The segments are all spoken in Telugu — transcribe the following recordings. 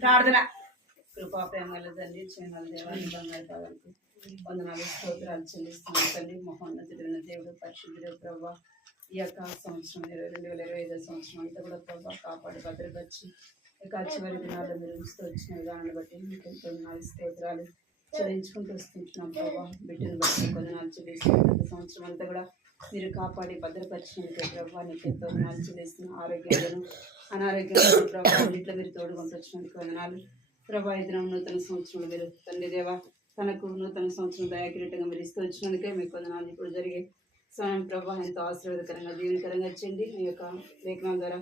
ప్రార్థన కృపా ప్రేమల తండ్రి చేయాల దేవాన్ని బంగారు పాదాలకు వందనాలు స్తోత్రాలు చెల్లిస్తున్నాను తల్లి మహోన్నతుడైన దేవుడు పరిశుద్ధుడు ప్రభా ఈ యొక్క సంవత్సరం 2025 సంవత్సరం అంతా కూడా ప్రభా కాపాడు భద్రపరిచి ఇక చివరి దినాల్లో మీరు ఉంచుతూ వచ్చిన విధానాన్ని బట్టి మీకు ఎంతో స్తోత్రాలు చెల్లించుకుంటూ వస్తుంటున్నాం ప్రభా బిడ్డను బట్టి వందనాలు చెల్లిస్తున్నాం సంవత్సరం అంతా కూడా మీరు కాపాడి భద్రపరిచినందుకు ప్రభా నీకు ఎంతో వందనాలు చెల్లిస్తున్నాం ఆరోగ్యాలను అనారోగ్యాలను ప్రభా అన్నింటిలో మీరు తోడుకుంటూ వచ్చినందుకు వందనాలు ప్రభా ఈ దినం నూతన సంవత్సరంలో మీరు తండ్రి దేవ తనకు నూతన సంవత్సరం దయాకిరీటంగా మీరు ఇస్తూ వచ్చినందుకే మీకు వందనాలు. ఇప్పుడు జరిగే సమయం ప్రభా ఎంతో ఆశీర్వాదకరంగా దీవెనకరంగా ఇచ్చండి. మీ యొక్క లేఖనం ద్వారా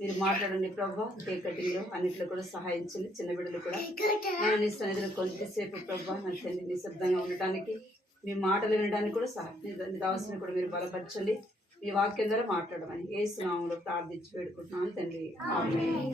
మీరు మాట్లాడండి ప్రభా. కేక్ కటింగ్లో అన్నింటిలో కూడా సహాయించండి. చిన్న బిడ్డలు కూడా నీ సన్నిధిలో కొంతసేపు ప్రభా నా తండ్రి నిశ్శబ్దంగా ఉండటానికి మీ మాటలు వినడానికి కూడా దావసని కూడా మీరు బలపరచండి. మీ వాక్యం ద్వారా మాట్లాడమని యేసు నామములో ప్రార్థించి వేడుకుంటున్నాను తండ్రి. ఆమేన్.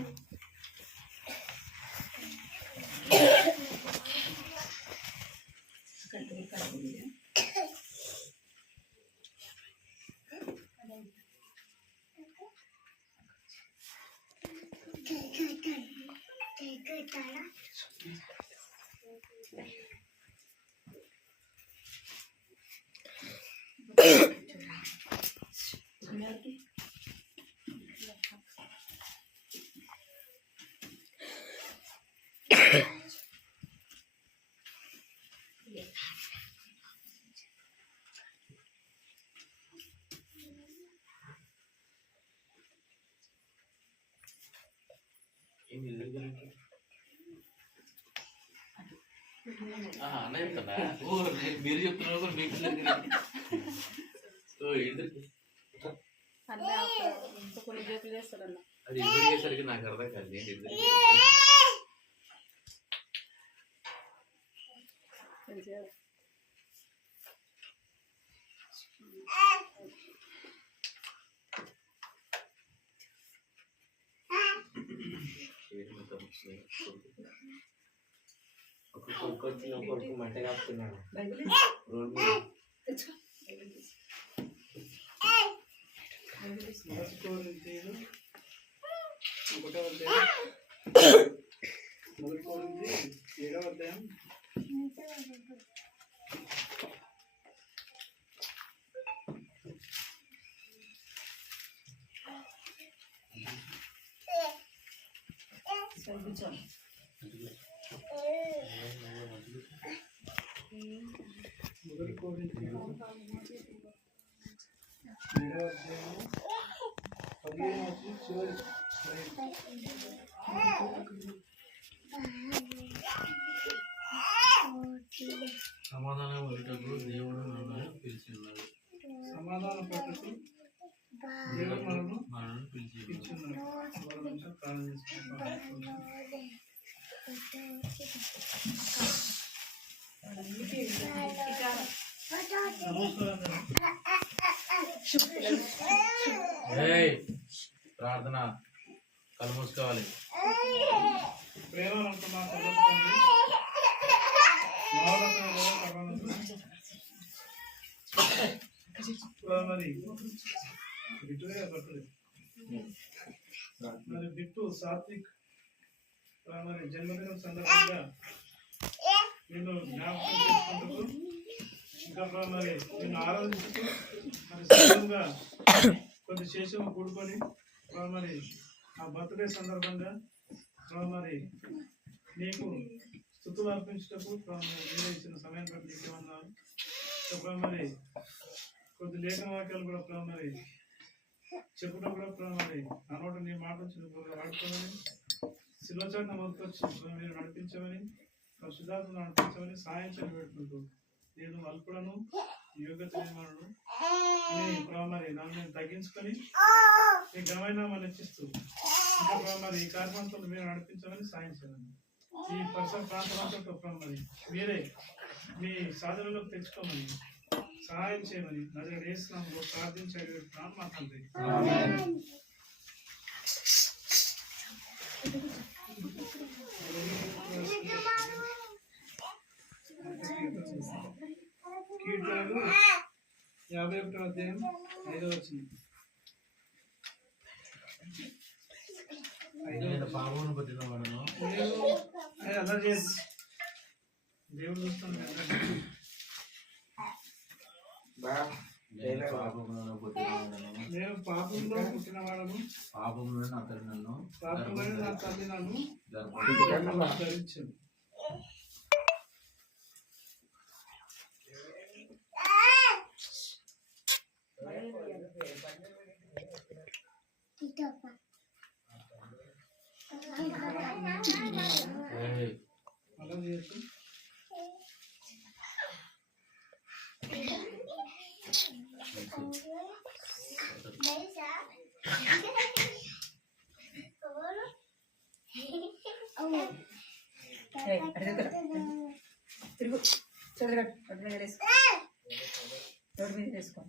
మీరు చెప్తున్నారు అది ఎదురుసరికి నాకు అర్థం కాదు. కొడుకు మంట కాపుతున్నాడు రోడ్ సమాధానం పట్టుకు దేవుడు నన్ను పిలిచిన్నాడు. సమాధానం పట్టుకు దేవుడు మనల్ని పిలిచిన్నాడు. ప్రార్థన కళ్ళు మూసుకోవాలి. ప్రేమ మరి బిట్టు సాత్విక్ మరి జన్మదినం సందర్భంగా నేను జ్ఞాపకం చేసుకుంటూ ఇంకా మరి నేను ఆరాధిస్తూ మరి సొంతంగా కొద్ది శేషం కూడుకొని మరి ఆ బర్త్డే సందర్భంగా మరి నీకు స్తుతులు అర్పించేటప్పుడు మీరే ఇచ్చిన సమయం బట్టి నీకేమన్నారు మరి కొద్ది లేఖన వాక్యాలు కూడా మరి చెప్పడం కూడా మరి అనోట నీ మాట వాడుకోమని శిలోచాన్ని మొదలుకొచ్చి మీరు నడిపించమని శుద్ధాత్మను నడిపించమని సాయించని పెట్టుకుంటూ నేను అల్పుడను యోగ్యత లేనివాడను అని మరి నన్ను నేను తగ్గించుకొని మీ ఘనమైన నామాన్ని హెచ్చిస్తూ ఇంకా మరి ఈ కార్యక్రమంతో మీరు నడిపించమని సాయించమని ఈ పరిసర ప్రాంతాలతో మరి మీరే మీ సాధనలోకి తెచ్చుకోమని సహాయం చేయమని నజరేయుడైన యేసు నామములో ప్రార్థించి అడుగుతున్నాను మా తండ్రి. కీర్తనలు 51వ అధ్యాయం 5వ వచనం. నేను పాపమును పట్టిన వాడను. అలా చేసి దేవుడు చూస్తాను. నేను పాపములను పట్టిన వాడను. నేను పాపంలో పుట్టిన వాడను, పాపములను నా తల్లి నన్ను పాపంలో నా తల్లి నన్ను ధరించింది. అలా చేసి తిరుగు చదువు రోడ్డు మీద వేసుకో, రోడ్డు మీద వేసుకో.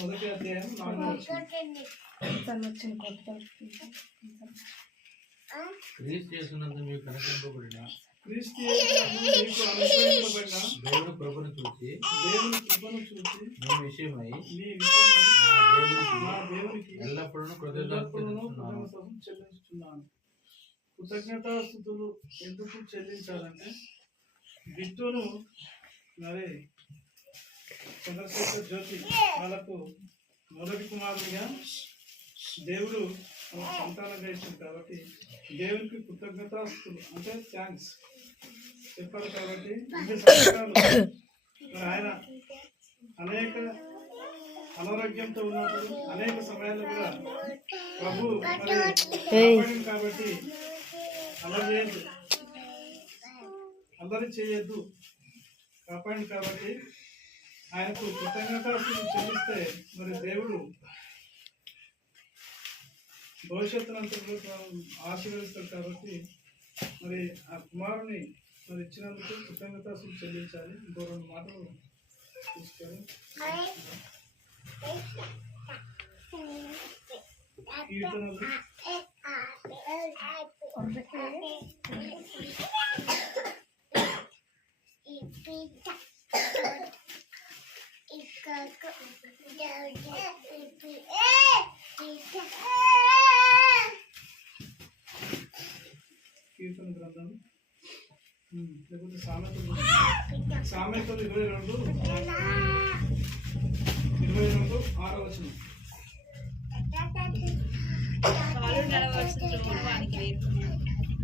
మొదటి అధ్యాయం 4వ వచనం. క్రీస్తు చేస్తున్నందుకు మీకు కనకరింపబడిన క్రీస్తు యేసునందు మీకు అనుగ్రహింపబడిన దేవుని కృపను చూసి దేవుని కృపను చూసి మీ విషయమై మీ విషయమై నా నా దేవునికి ఎల్లప్పుడూ ఎల్లప్పుడూ కృతజ్ఞతలు కృతజ్ఞతలు చెల్లించుతున్నాను. కృతజ్ఞతాస్తుతులు ఎందుకు చెల్లించాలంటే బిట్టును మరి చంద్రశేఖర్ జ్యోతి వాళ్ళకు మొదటి కుమారుడిగా దేవుడు సంతానంగా ఇచ్చింది కాబట్టి దేవునికి కృతజ్ఞతాస్తుతులు అంటే థ్యాంక్స్ చెప్పాలి. కాబట్టి ఇన్ని సంవత్సరాలు మరి ఆయన అనేక అనారోగ్యంతో ఉన్నప్పుడు అనేక సమయాల్లో కూడా ప్రభు మరి కాపాడింది. కాబట్టి అలా చేయొద్దు, అల్లరి చేయొద్దు, కాపాడింది. కాబట్టి ఆయనకు కృతజ్ఞతాస్తుతులు చెల్లిస్తే మరి దేవుడు భవిష్యత్తునంతా కూడా ఆశీర్వదిస్తాడు. కాబట్టి మరి ఆ కుమారుని మరి ఇచ్చినందుకు కృతజ్ఞతాస్తుతులు చెల్లించాలి. ఇంకో 2 మాటలు తీసుకొని కీర్తనలు కీర్తన గ్రంథం లేకపోతే సామెతలు 22 6వ వచనం. కాలు నడవలసిన త్రోవను వానికి నేర్పుము.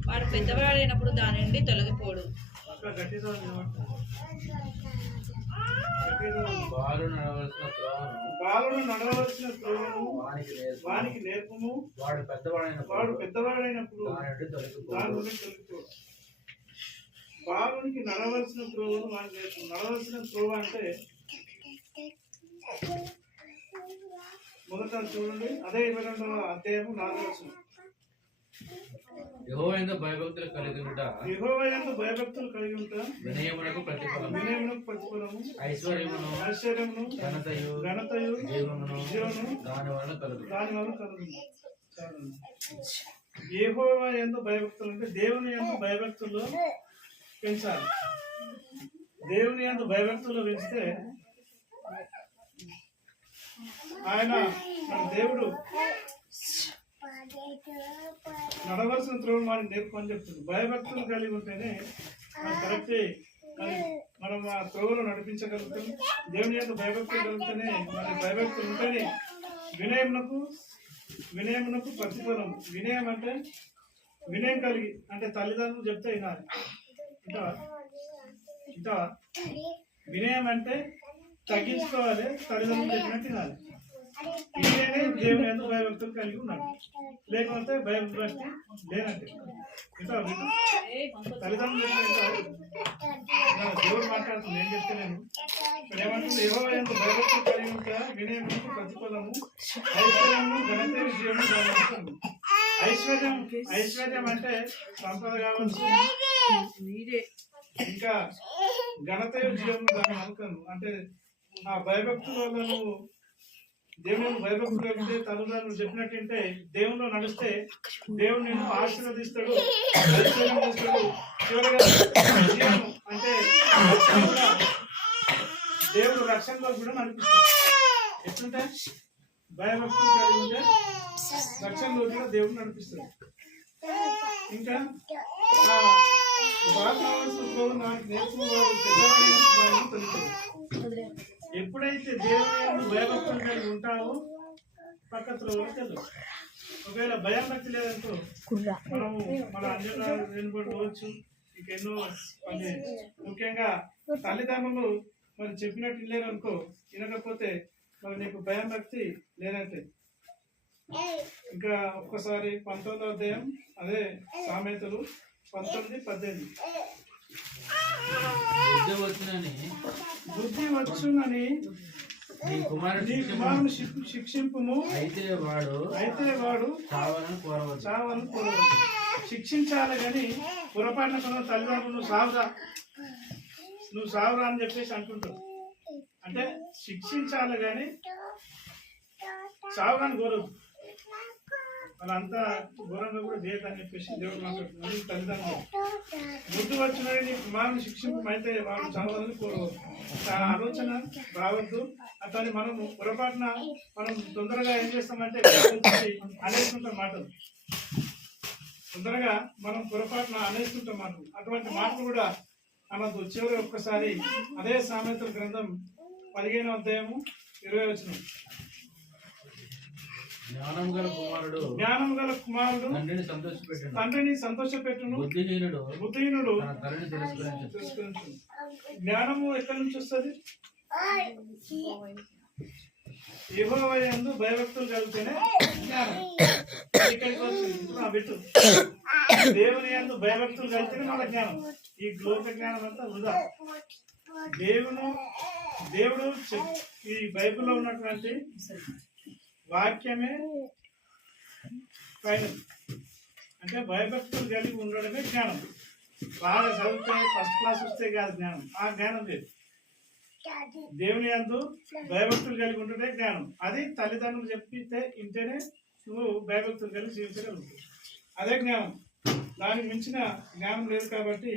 వాడు పెద్దవాడైనప్పుడు దాని నుండి తొలగిపోడు. అక్కడ గట్టిగా బాలుడు నడవలసిన త్రోవను వానికి నేర్పుము. వాడు పెద్దవాడైనప్పుడు దాని నుండి తొలగిపోడు. బాలునికి నడవలసిన త్రోవను వానికి నేర్పుము. నడవలసిన త్రోవ అంటే మొదట చూడండి, అదే 22వ అధ్యాయం 4వ వచనం. యెహోవా యందు భయభక్తులు కలిగి ఉంట, యెహోవా యందు భయభక్తులు కలిగి ఉంట, వినయమునకు ప్రతిఫలము, ఐశ్వర్యమును, ఘనతయు, జీవమును దాని వలన కలుగును. యెహోవా యందు భయభక్తులు అంటే దేవుని యందు భయభక్తులు పెంచాలి. దేవుని యందు భయభక్తులు పెంచితే ఆయన మన దేవుడు నడవలసిన త్రోవను వాడికి నేర్పని చెప్తుంది. భయభక్తులు కలిగి ఉంటేనే మనం కరెక్ట్ మనం ఆ త్రోవలో నడిపించగలుగుతాం. దేవుని యొక్క భయభక్తులు కలిగితేనే మన భయభక్తులు ఉంటేనే వినయమునకు ప్రతిఫలం. వినయం అంటే వినయం కలిగి అంటే తల్లిదండ్రులు చెప్తే వినాలి. ఇంకా వినయం అంటే తగ్గించుకోవాలి, తల్లిదండ్రులు చెప్పినట్టు వినాలి. ఇదేనే దేవుని ఎందుకు భయభక్తులు కలిగి ఉన్నాడు. లేకపోతే భయభక్తి లేనంటే ఇంకా తల్లిదండ్రులు దేవుడు మాట్లాడుతుంది. ఏం చెప్తలేను ఇక్కడ ఏమంటుంది? యెహోవా యందు భయభక్తులు కలిగి ఉంటా వినయమునకు ప్రతిఫలము, ఐశ్వర్యము, ఘనత, విజయము దాని. ఐశ్వర్యం అంటే సంపద కావచ్చు, ఇంకా ఘనత, విజయము దాని అనుకను. అంటే ఆ భయభక్తుల వల్ల నువ్వు దేవుని భయభక్తులు కలిగితే తల్లిదండ్రులు చెప్పినట్టుంటే దేవునిలో నడిస్తే దేవుడు నిన్ను ఆశీర్వదిస్తాడు, ఐశ్వర్యం చేస్తాడు. చివరిగా విజయం అంటే దేవుడు రక్షణలో కూడా నడిపిస్తాడు. ఎట్లుంటే భయభక్తులు కలిగి ఉంటే రక్షణలో కూడా దేవుడు నడిపిస్తాడు. ఇంకా నాకు నేర్చుకోవాలి తెలుసు. ఎప్పుడైతే దేవుని భయభక్తులు కలిగి ఉంటావో పక్క త్రోవలోకి వెళ్ళు. ఒకవేళ భయం భక్తి లేదనుకో మనము మన అన్యులను వెనుబడుకోవచ్చు. ఇంకెన్నో పని ముఖ్యంగా తల్లిదండ్రులు మరి చెప్పినట్టు వినలేరనుకో, వినకపోతే మరి నీకు భయం భక్తి లేదంటే. ఇంకా ఒక్కసారి 19వ అధ్యాయం అదే సామెతలు 19:18. బుద్ధి వచ్చునని నీ కుమారుని శిక్షింపుము, అయితే వాడు చావని కోరవచ్చు. శిక్షించాలి కానీ పొరపాటున కొన్న తల్లిదండ్రులు నువ్వు సావురా అని చెప్పేసి అంటుంటావు. అంటే శిక్షించాలి కానీ సావురాని కోరదు. వాళ్ళంతా ఘోరంగా కూడా చేయదని చెప్పేసి దేవుడు మాట్లాడుతున్నాడు. తల్లిదండ్రులు బుద్ధి వచ్చినది నీ కుమారుని శిక్షింపు, అయితే వాళ్ళు చావాలని కోరవద్దు. ఆలోచన రావద్దు. అతన్ని మనము పొరపాటున మనం తొందరగా ఏం చేస్తామంటే అనేస్తుంటాం మాటలు. తొందరగా మనం పొరపాటున అనేస్తుంటాం మాటలు. అటువంటి మాటలు కూడా అనద్దు. చివరి ఒక్కసారి అదే సామెతల గ్రంథం 15వ అధ్యాయము 20వ వచనం. జ్ఞానం గల కుమారుడు తండ్రిని సంతోషపెట్టును, బుద్ధిహీనుడు తిరస్కరించును. జ్ఞానము ఎక్కడి నుంచి వస్తుంది? యెహోవా యందు భయభక్తులు కలిగితేనే జ్ఞానం ఇక్కడికి వస్తుంది. పెట్టు దేవుని యందు భయభక్తులు కలిగితేనే మన జ్ఞానం. ఈ లోక జ్ఞానం అంతా వృధా. దేవుడు ఈ బైబిల్లో ఉన్నటువంటి వాక్యమే ఫైనల్. అంటే భయభక్తులు కలిగి ఉండడమే జ్ఞానం. బాగా చదివితే ఫస్ట్ క్లాస్ వస్తే కాదు జ్ఞానం. ఆ జ్ఞానం లేదు. దేవుని యందు భయభక్తులు కలిగి ఉంటుంటే జ్ఞానం. అది తల్లిదండ్రులు చెప్పితే ఇంటేనే నువ్వు భయభక్తులు కలిగి జీవించగలుగుతావు. అదే జ్ఞానం. దానికి మించిన జ్ఞానం లేదు. కాబట్టి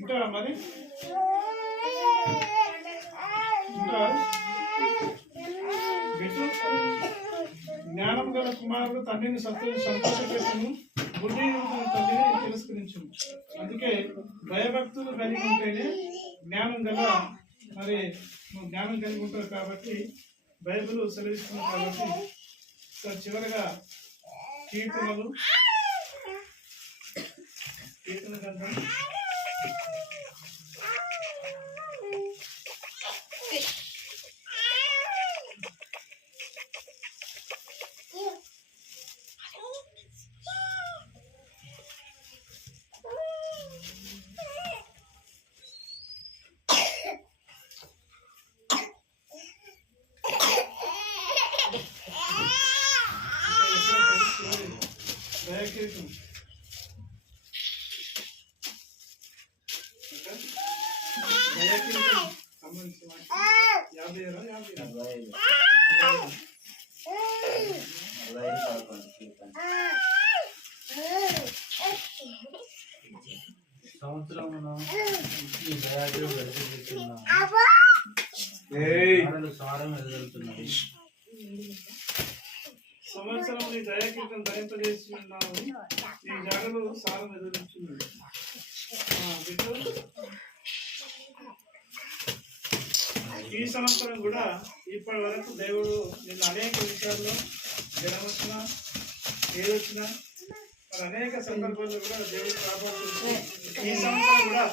ఇంకా మరి ఇంకా జ్ఞానం గల కుమారుడు తండ్రిని సంతోషపెట్టును, బుద్ధిహీనుడు తల్లిని తిరస్కరించును. అందుకే భయభక్తులు కలిగి ఉంటేనే జ్ఞానం గల. మరి నువ్వు జ్ఞానం కలిగి ఉంటావు కాబట్టి బైబిల్ సెలవిస్తున్నావు. కాబట్టి చివరిగా కీర్తన గ్రంథం సంవత్సరమున ఈ దయాగ్రహం వెలుగుతున్నాను, సారం ఎదుగుతున్నది. దయాకీర్తం ధరింపజేసి ఉన్నావు, నీ జాడలు సారం ఎదురుచున్నది. ఈ సంవత్సరం కూడా ఇప్పటి వరకు దేవుడు నిన్ను అనేక విషయాల్లో జనం వచ్చినా ఏదొచ్చినా మరి అనేక సందర్భాల్లో కూడా దేవుడు కాపాడుతుంది. ఈ సంవత్సరం కూడా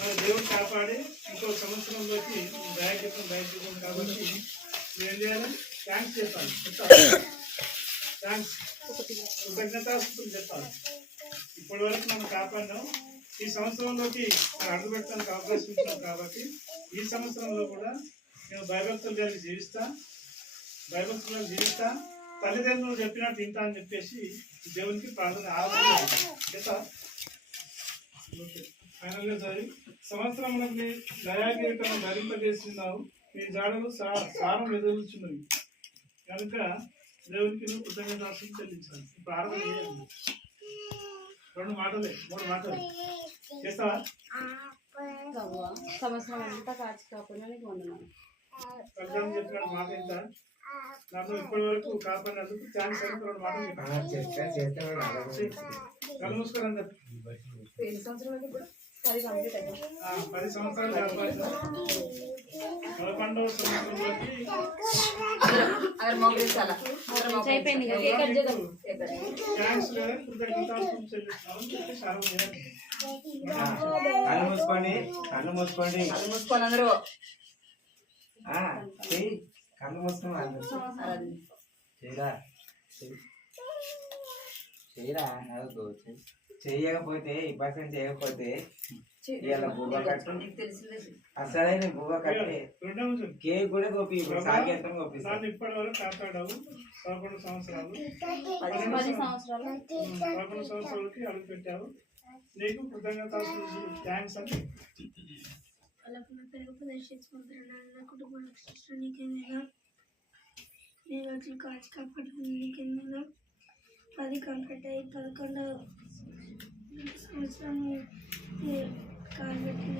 మరి దేవుడు కాపాడి ఇంకో సంవత్సరంలోకి దయాకీర్తం దయచేసాం కాబట్టి నువ్వేం చేయాలి? థ్యాంక్స్ చెప్పాలి. థ్యాంక్స్, కృతజ్ఞతాస్తుతులు చెప్పాలి. ఇప్పటి వరకు మనం కాపాడినాం. ఈ సంవత్సరంలోకి మనం అడుగు పెట్టడానికి అవకాశం ఇచ్చాం కాబట్టి ఈ సంవత్సరంలో కూడా నేను భయభక్తులు కలిగి జీవిస్తా, తల్లిదండ్రులు చెప్పినట్టు తింటా అని చెప్పేసి దేవునికి ప్రార్థన ఆరాధన. ఫైనల్గా చదివి సంవత్సరంలో దయాకీర్తనం ధరింపజేస్తున్నావు, నీ జాడలు సారం ఎదురుచున్నవి కనుక దేవునికి నువ్వు కృతజ్ఞతాస్తుతులు చెల్లించాలి. ప్రార్థన చేయాలి. 2 మాటలే 3 మాటలు చేస్తావా? సంవత్సరం అంతా కాచి కాకుండా నీకు వందనాలు. తల్లిదండ్రులు చెప్పిన మాట ఇంత నన్ను ఇప్పటి వరకు కాపాడినందుకు థ్యాంక్స్ అని 2 మాటలు కళ్ళు మూసుకోరని చెప్పి 10 సంవత్సరాలు ఇప్పుడు 10 కంప్లీట్ అయ్యింది. 10 సంవత్సరాలు కాపాడిన 11వ సంవత్సరంలోకి అయిపోయింది. థ్యాంక్స్ లేదా కృతజ్ఞతాస్తుతులు చెల్లిస్తున్నామని చెప్పి సారం చేయాలి. కళ్ళు మూసుకోండి అందరూ కళ్ళు మూసుకుని చేయరా చేయకపోతే ఈ పర్సెంట్ చేయకపోతే ఇవాళ బువ్వ కట్టు అసలైన బువ్వ కట్టే కేక్ కూడా కోపి సాగేతం కోపిస్తాను. దాన్ని ఇప్పటి వరకు కాపాడావు 11 సంవత్సరాలు 10 సంవత్సరాలు 11 సంవత్సరాలకి అడుగు పెట్టావు. నీకు కృతజ్ఞతాస్తుతులు థ్యాంక్స్ అని నా కుటుంబ రక్షణ నీకేమైనా నేను రోజులు కాచి కాపాడు నీకేమైనా 10 కంప్లీట్ అయ్యి 11వ సంవత్సరం కాబట్టి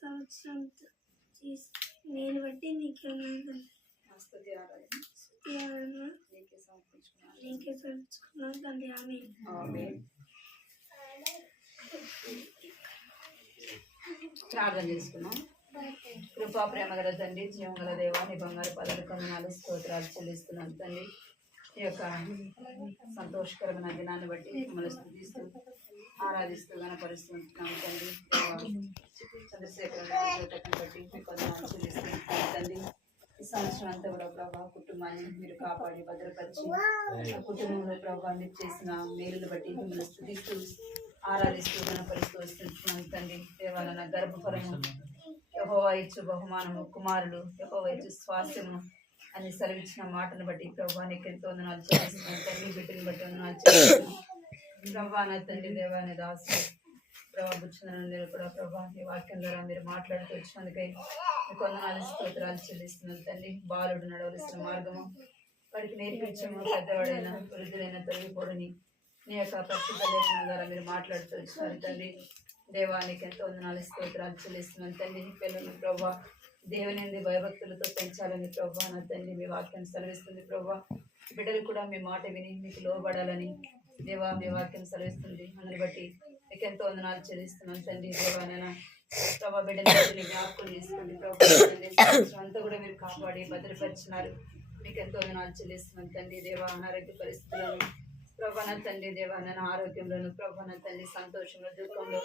సంవత్సరం నేను బట్టి నీకేమైనా నీకే సమర్పించుకున్నాను తండ్రి. ఆమె ప్రార్థన చేసుకున్నాం. కృపా ప్రేమ గల తండ్రి, జీవం గల దేవా, నీ బంగారు పదవి కొందనాలు స్తోత్రాలు చెల్లిస్తున్నాను తండ్రి. ఈ యొక్క సంతోషకరమైన దినాన్ని బట్టి మిమ్మల్ని స్తుతిస్తూ ఆరాధిస్తూ గణపరుస్తున్నాం తండ్రి. చంద్రశేఖర్ బట్టి మీకు కొందనాలు చెల్లిస్తున్నాను తండ్రి. ఈ సంవత్సరం అంతా కూడా ప్రభావ కుటుంబాన్ని మీరు కాపాడి భద్రపరిచి ఆ కుటుంబంలో ప్రభావ మీరు చేసిన మేలును బట్టి మిమ్మల్ని స్తుతిస్తూ ఆరాధిస్తూ గణపరుస్తూ వస్తున్నాను తండ్రి. దేవాల నా గర్భఫలము యెహోవా ఇచ్చు బహుమానము, కుమారులు యెహోవా ఇచ్చు స్వాస్థ్యము అని సెలవిచ్చిన మాటను బట్టి ప్రభా నీకు ఎంతో వందనాలు చెల్లిస్తున్నాను తండ్రి. బిడ్డని బట్టి వందనాలు చెల్లిస్తున్నాను ప్రభా. నా తండ్రి దేవాని దాసు ప్రభా బుచ్చుందని కూడా ప్రభా ఈ వాక్యం ద్వారా మీరు మాట్లాడుతూ వచ్చినందుకై మీకు వందనాలు స్తోత్రాలు చెల్లిస్తున్నాను తండ్రి. బాలుడు నడవలసిన మార్గము వాడికి నేర్పించము, పెద్దవాడైన వృద్ధులైన తొలగిపోడని నీ యొక్క పరిశుద్ధ లేఖనం ద్వారా మీరు మాట్లాడుతూ వచ్చినారు తండ్రి. దేవానికి ఎంతో వందనాలు స్తోత్రాలు చెల్లిస్తున్నాను తండ్రి. పిల్లలు ప్రభా దేవుని భయభక్తులతో పెంచాలని ప్రభా నా తండ్రి మీ వాక్యం సెలవిస్తుంది ప్రభా. బిడ్డలు కూడా మీ మాట విని మీకు లోబడాలని దేవా మీ వాక్యం సెలవిస్తుంది. అందుని బట్టి మీకు ఎంతో వందనాలు చెల్లిస్తున్నాను తండ్రి. దేవా నేను ప్రభా బిడ్డని జ్ఞాపకం చేసుకోండి ప్రభా. అంతా కూడా మీరు కాపాడి భద్రపరిచినారు. మీకు ఎంతో వందనాలు చెల్లిస్తున్నాను తండ్రి. దేవా అనారోగ్య పరిస్థితులను ప్రభా నా తండ్రి, దేవా నేను ఆరోగ్యంలోను ప్రభా నా తండ్రి, సంతోషంలో దుఃఖంలో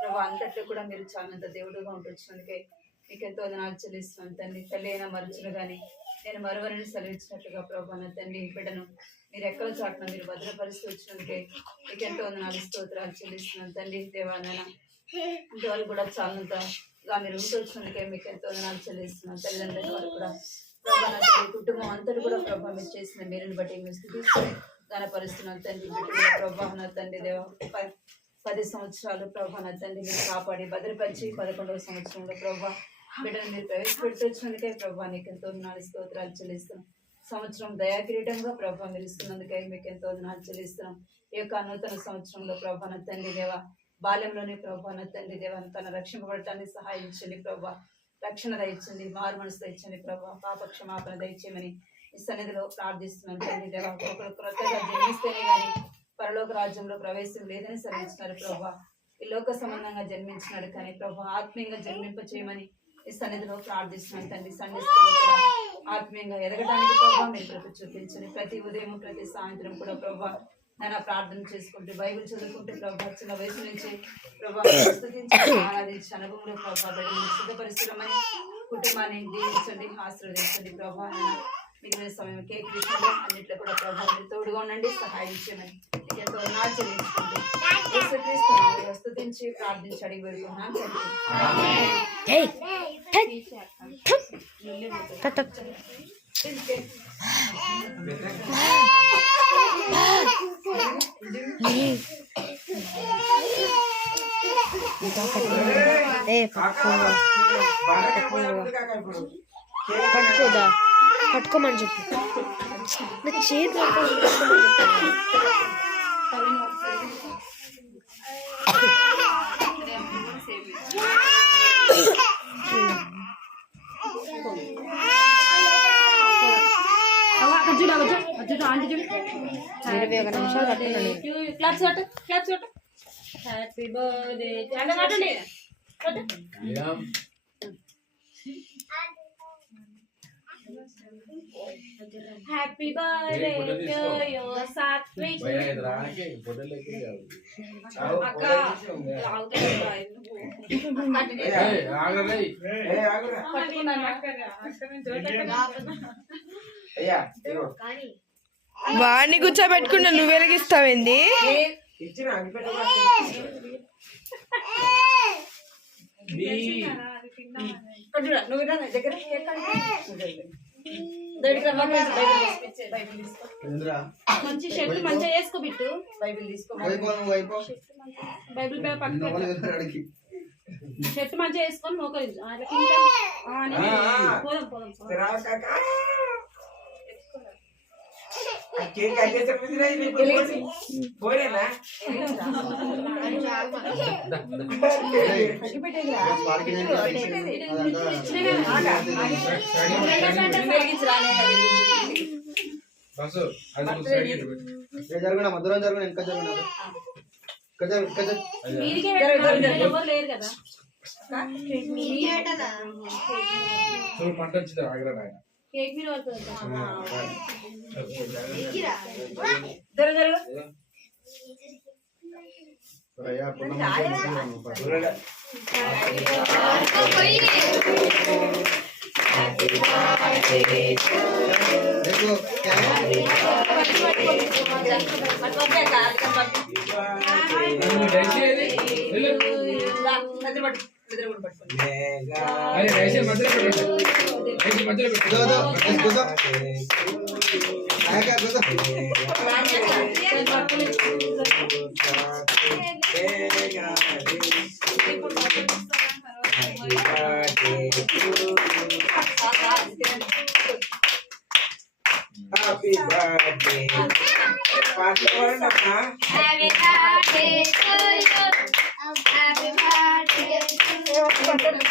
ప్రభా అంతట్లో కూడా మీరు చాలంత దేవుడుగా ఉంటున్నందుకే మీకు ఎంతో వందనాలు చెల్లిస్తున్నాను తండ్రి. తల్లి అయినా మరుచును కానీ నేను మరొకరిని సెలవిచ్చినట్లుగా ప్రభా నా తండ్రి బిడ్డను మీరు ఎక్కడ చాటున మీరు భద్రపరుస్తూ వచ్చినందుకే మీకు ఎంతో వందనాలు స్తోత్రాలు చెల్లిస్తున్నాను తండ్రి. దేవా నేను ఇంతవరకు కూడా చాలంతగా మీరు ఉంటూ వచ్చినందుకే మీకు ఎంతో వందనాలు చెల్లిస్తున్నాను. తల్లిదండ్రుల వారు కూడా ప్రభా నా తండ్రి కుటుంబం అంతటి కూడా ప్రభా మీరు చేసిన మీరుని బట్టి మీరు స్థితిస్తూ గణపరుస్తున్నాను తండ్రి. బిడ్డ ప్రభా నా తండ్రి దేవా 10 సంవత్సరాలు ప్రభా నా తండ్రి మీరు కాపాడి భద్రపరిచి 11వ సంవత్సరంలో ప్రభా బిడ్డను మీరు ప్రవేశపెట్టుకొచ్చినందుకే ప్రభా నీకు ఎంతో వందనాలు స్తోత్రాలు చెల్లిస్తున్నాం. సంవత్సరం దయాకిరీటంగా ప్రభా మీరు ఇస్తున్నందుకే మీకు ఎంతో వందనాలు చెల్లిస్తున్నాం. ఈ యొక్క నూతన సంవత్సరంలో ప్రభా నా తండ్రి దేవా బాల్యంలోనే ప్రభా నా తండ్రి దేవా తన రక్షింపబడటానికి సహాయించండి ప్రభా. రక్షణ దయచండి, మారు మనసు దయచండి ప్రభా, పాప క్షమాపణ దయచేయమని ఈ సన్నిధిలో ప్రార్థిస్తున్నాను తండ్రి. దేవా, ఒకరు క్రొత్తగా జన్మిస్తేనే కానీ పరలోక రాజ్యంలో ప్రవేశం లేదని సెలవిస్తున్నారు ప్రభా. ఈ లోక సంబంధంగా జన్మించినాడు కానీ ప్రభా ఆత్మీయంగా జన్మింప చేయమని ఈ సన్నిధిలో ప్రార్థిస్తున్నాను తండ్రి. సండే స్కూల్లో కూడా ఆత్మీయంగా ఎదగడానికి ప్రభా మీరు కృప చూపించండి. ప్రతి ఉదయం ప్రతి సాయంత్రం కూడా ప్రభా నేను ప్రార్థన చేసుకుంటూ బైబిల్ చదువుకుంటూ ప్రభా చిన్న వయసు నుంచి ప్రభా స్తుతించి ఆరాధించి అనుభవంలో ప్రభా బిడ్డలను సిద్ధపరిశ్రమని కుటుంబాన్ని దీవించండి, ఆశీర్వదించండి ప్రభా. మిగిలిన సమయం కేక్ విషయంలో అన్నింటిలో కూడా ప్రభా మీరు తోడుగా ఉండండి, సహాయం చేయమని ఎంతో నాలు చెల్లించుకోండి. యేసుక్రీస్తు స్తుతించి ప్రార్థించి అడిగి పెడుతున్నాను పట్టుకోదా, పట్టుకోమని చెప్పు. నా చేతి ఇరవై ఒక నిమిషాలు happy birthday happy birthday to you Satvik అక్క వాడిని కూర్చోబెట్టుకున్నా నువ్వు వెలిగిస్తావేంది? మంచి షర్ట్ మంచిగా వేసుకో బిట్టు. బైబిల్ తీసుకో, బైబిల్ షర్ట్ మంచిగా వేసుకొని మోకరించు. పోదాం మధురం జరుగున ఇంకా ఎవరు లేరు కదా. పంట వచ్చింది ఆగ్రా నాయన కేక్ మీరు వస్తుంది Happy birthday. Happy birthday to you. Happy birthday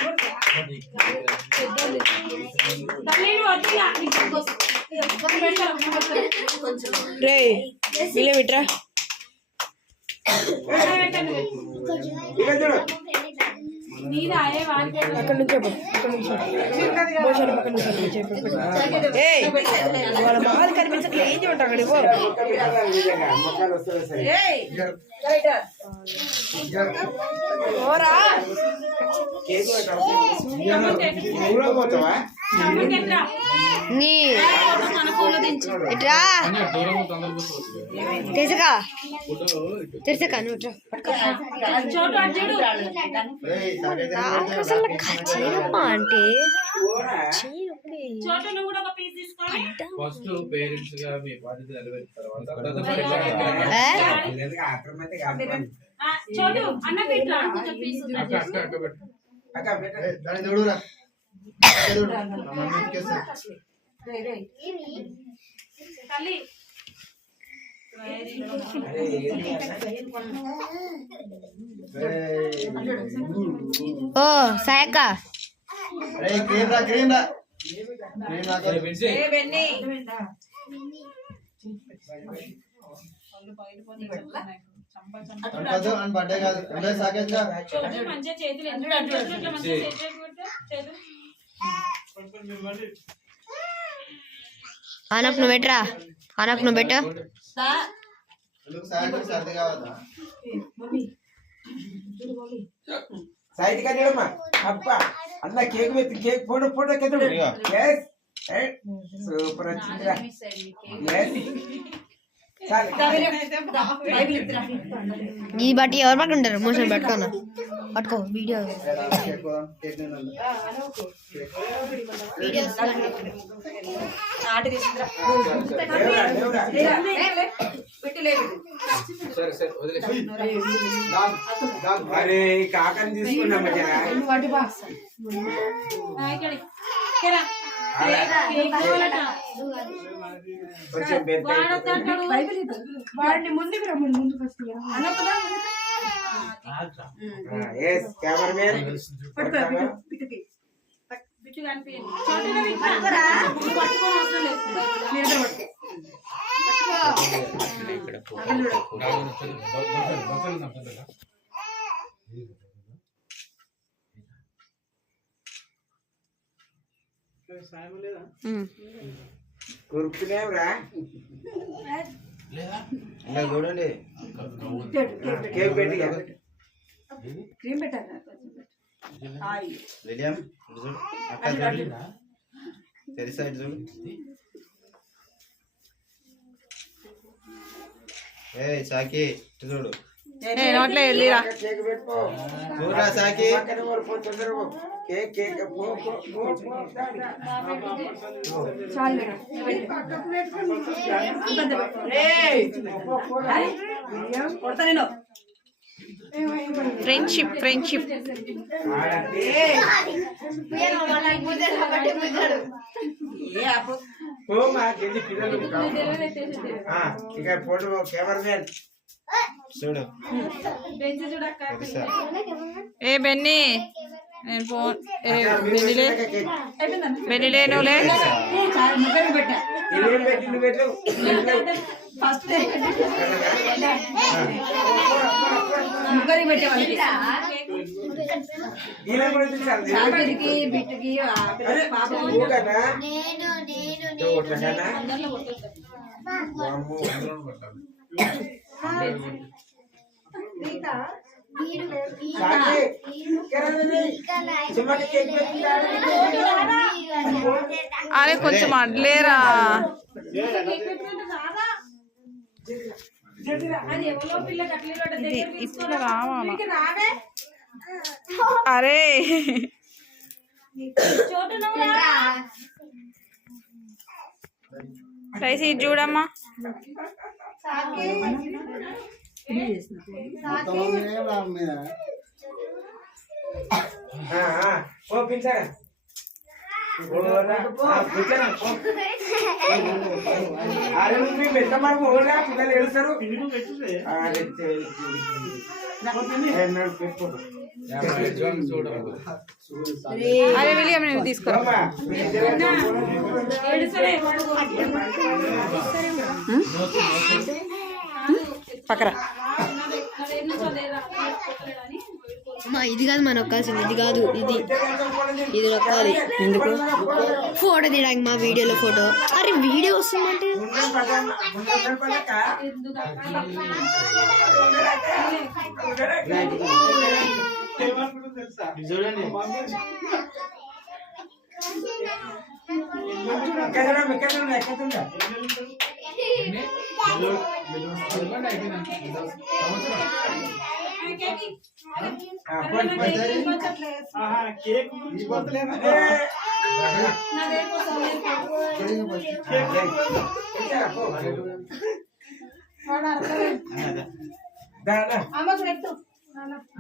రే వీళ్ళే విట్రా. అక్కడ నుంచి పక్కన వాళ్ళ మొహాలు కనిపించట్లే, ఏం చేయమంటారు అక్కడ ఇవ్వ. తెరసకా నువ్వు అసలు చేయమ్మా అంటే ఫస్ట్ పేరెంట్స్ గా మీ బాధ్యత నెరవేర్చిన తర్వాత ఓ సాయక్క ఏ బెన్నీ చూడు మంచిగా చేతులు ఎందుకు ఇట్లా మంచిగా చేతులు పెడితే చేతులు ఆనప్ నువ్వు పెట్టరా ఆనప్ నువ్వు పెట్ట సైడ్ కట్టడమ్మా అబ్బా అన్న కేక్ పెట్టి కేక్ ఫోటో ఫోటో కెత్తడు సూపర్ వచ్చిందిరా ఈ బట్టి ఎవరు పట్టుకుంటారు మోషన్ పట్టుకోనా పట్టుకో వీడియో అరే కాకని తీసుకున్నాం కొంచెం వాడిని ముందుకు రమ్మని ముందు ఫస్ట్ కెమెరామెన్ బిట్టు కనిపించండి కురుకునేవరా చూడండి కేక్ పెట్టి క్రీమ్ పెట్టారా విలియం చూడు అక్క చూడు తెరిసా చూడు ఏ సాకి చూడు నోట్లో వెళ్ళిరా కేక్ పెట్టుకో చూడరా సాకి కేక్ కేక్ ఫ్రెండ్షిప్ ఫ్రెండ్షిప్ ఇక ఫోటో కెమెరామెన్ చూడు ఏ బెన్నీ నేను ఫోన్ బెన్నీలే నువ్వులే ముగ్గురికి పెట్టే వాళ్ళకి బిట్టుకి అరే కొంచెం అడ్లేరా ఇప్పుడు రావాలా అరే రైస్ ఇది చూడమ్మా పిలిచారా అరే నువ్వు పెద్ద మార్పు ఓరా పిల్లలు ఏడుస్తారు అరే విలియం నేను తీసుకో పక్కరా ఇది కాదు మన నొక్కాల్సింది ఇది కాదు ఇది ఇది నొక్కాలి ఎందుకు ఫోటో తీయడానికి మా వీడియోలో ఫోటో అరే వీడియో వస్తుందంటే చూడండి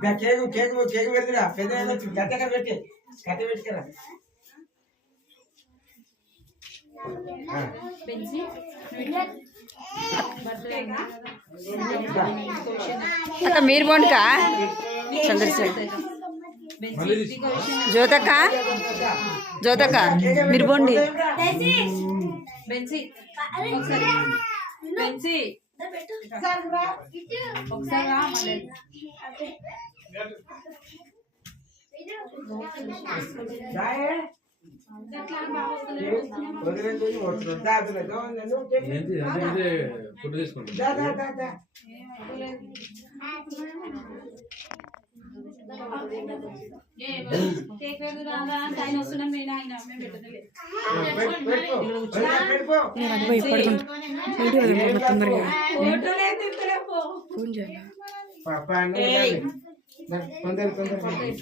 కేక్ కేకు కేకు కేకు పెడతారా పెద్ద గట్ట పెట్టి కట్ట పెట్టుకరా అక్క మీరు బాగుంటా చంద్రశేఖర్ జ్యోతక్క జ్యోతక్క మీరు పోండి బెన్సీ ఒకసారి బెన్సీ ఒకసారి రా మళ్ళీ ఫుడ్ తీసుకుంటాం ఆయన వస్తున్నాం నేను ఆయన మేము పెట్టలేదు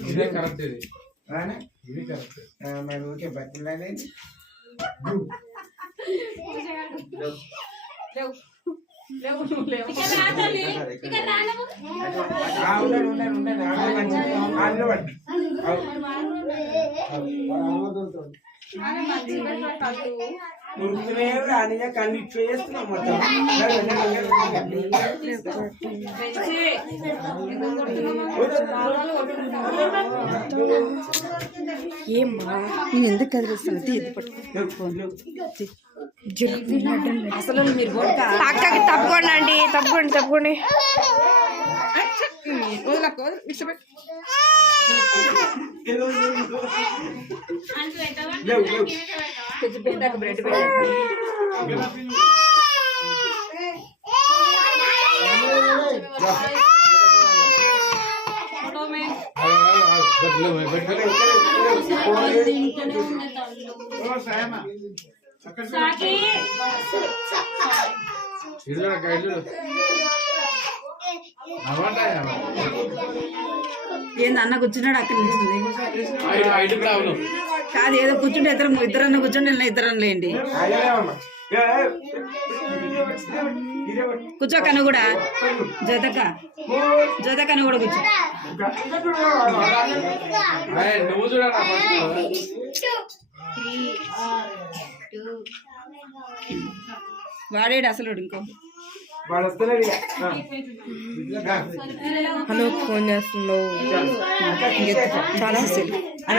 ఇదే కరెక్ట్ ఇది మరి ఓకే బట్టలు అనేది అని కన్నీ చేస్తున్నాం మొత్తం ఏమ్మా నేను ఎందుకు కదిలిస్తాను ఇది పట్టుకో అసలు మీరు పక్కకి తప్పుకోండి అండి తప్పుకోండి బ్రెడ్ ఏంది అన్న కూర్చున్నాడు అక్కడ నుంచి కాదు ఏదో కూర్చుంటే ఇద్దరన్న కూర్చోండి ఇద్దరన్న లేండి కూర్చోకను కూడా జతకను కూడా కూర్చో నువ్వు చూడాలి వాడేడు అసలు ఇంకో వాడు వస్తున్నాడు హలో ఫోన్ చేస్తున్నావు చాలా